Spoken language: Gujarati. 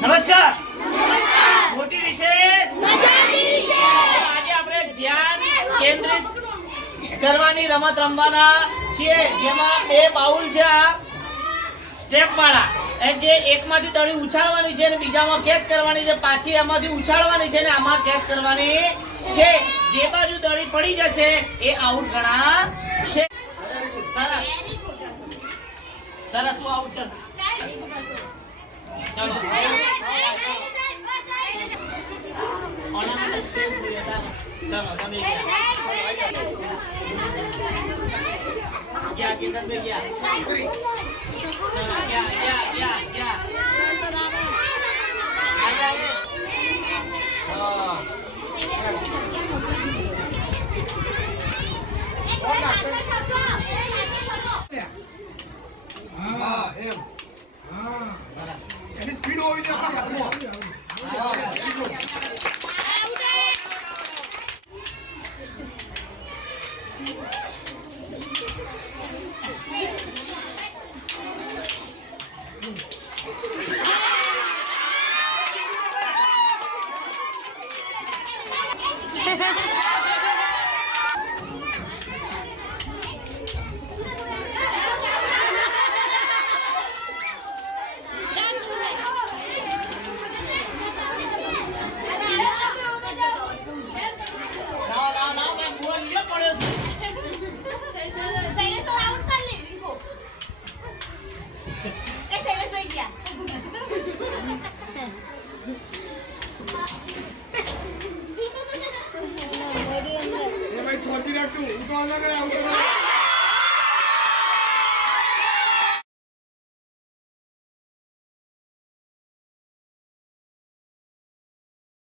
નમસ્કાર. મોટી વિશેષ આજે આપણે ધ્યાન કેન્દ્રિત કરવાની રમત રમવાના છીએ, જેમાં બે બાઉલ છે સ્ટેપ વાળા. જે એકમાંથી દડી ઉછાળવાની છે અને બીજામાં કેચ કરવાની છે, પાછી આમાંથી ઉછાળવાની છે ને આમાં કેચ કરવાની છે. જે બાજુ દડી પડી જશે એ આઉટ ગણાશે. સરસ, તું આઉટ ચાલ. ચલો चलो તમે ગયા કિધર पे ગયા चलो क्या आ जाइए. હા એમ હા એની સ્પીડ હોવી જોઈએ આપણા હાથમાં. ભાઈ છોડી રાખતું હું તો અલગ આવું